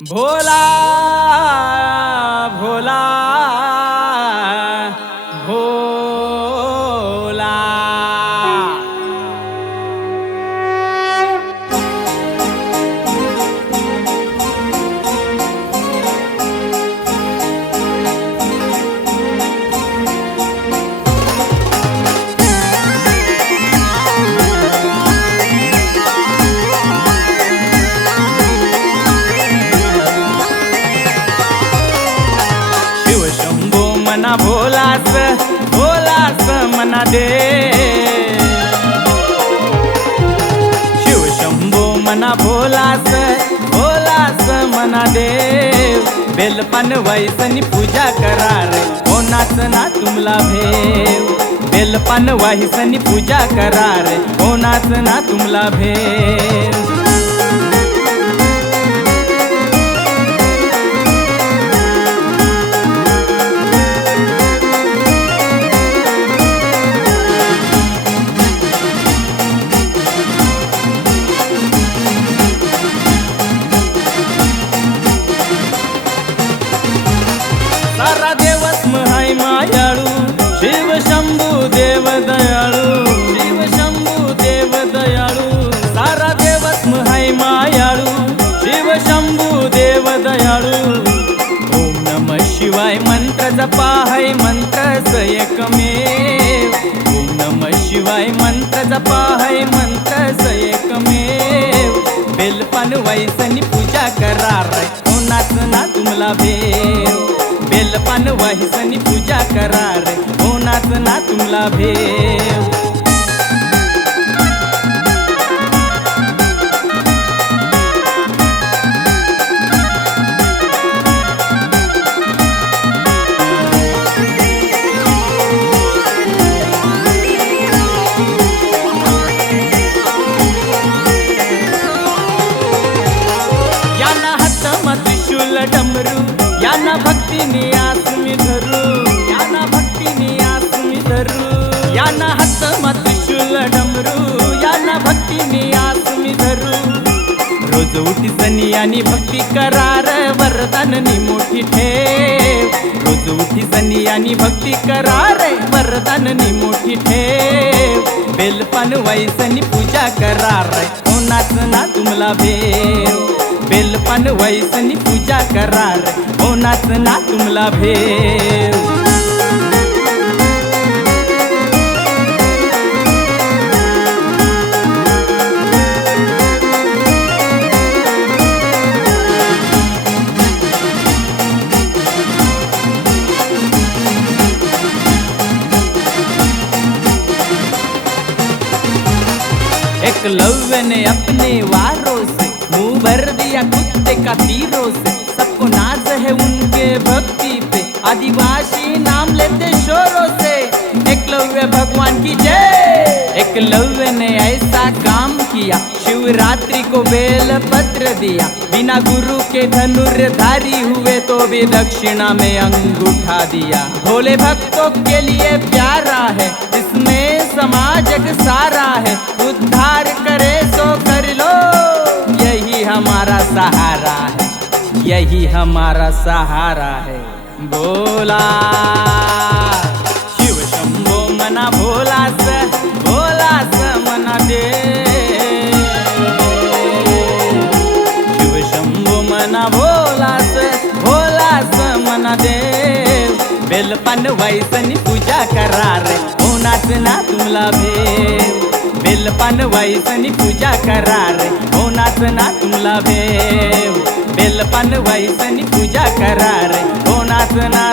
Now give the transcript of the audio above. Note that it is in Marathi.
भोला भोला भोला। शिवशंभो मना भोलास भोलास मना दे। शिवशंभो मना भोलास भोलास मना देव। बेलपान वाईसनी पूजा करार कोणाच ना तुमला भेव। बेलपान वाईसनी पूजा करार कोणाच ना तुमला भेव। सारा देवच हाय मायाळू शिव शंभू देव दयाळू। शिव शंभू देव दयाळू सारा देवच हाय मायाळू शिव शंभू देव दयाळू। ओम नमः शिवाय मंत्र जपा है मंत्र एकमेव। ओम नमः शिवाय मंत्र जपा है मंत्र एकमेव। बेलपान वाईसनी पूजा करार कोणाच ना तुमला भेव। बेलपान वाहिसनी पूजा करार कोणाच ना तुमला भेव। याना हातमा त्रिशूल डमरू याना भक्तीनी आसमी धरू। याना भक्तीनी आसमी धरू याना हातमा त्रिशूल डमरू याना भक्तीनी आसमी धरू। रोज उठी सनी आणि भक्ती करार वरदाननी मोठी ठेव। रोज उठी सनी आणि भक्ती करार वरदाननी मोठी ठेव। बेलपान वाईसनी पूजा करार कोणाच ना तुमला भेव। बेलपान वाईसनी पूजा करार कोणाच ना तुमला भेव। एकलव्य ने अपने वारों से मुंह भर दिया कुत्ते का तीरों से। सबको नाज है उनके भक्ति पे आदिवासी नाम लेते शोरों से। एकलव्य भगवान की जय। एकलव्य ने ऐसा काम किया शिवरात्रि को बेल पत्र दिया। बिना गुरु के धनुर्धारी हुए तो भी दक्षिणा में अंगूठा दिया। भोले भक्तों के लिए प्यारा है इसमें समाज सारा है। उद्धार करे सो कर लो यही हमारा सहारा है। यही हमारा सहारा है। भोला शिव शंभो मना भोलास भोलास मना दे। शिव शंभो मना भोलास भोलास मना देव। बेलपान वाईसनी पूजा करार कोणाच ना तुमला भेव। बेलपान वाईसनी पूजा करार कोणाच ना तुमला भेव। बेलपान वाईसनी पूजा करार कोणाच ना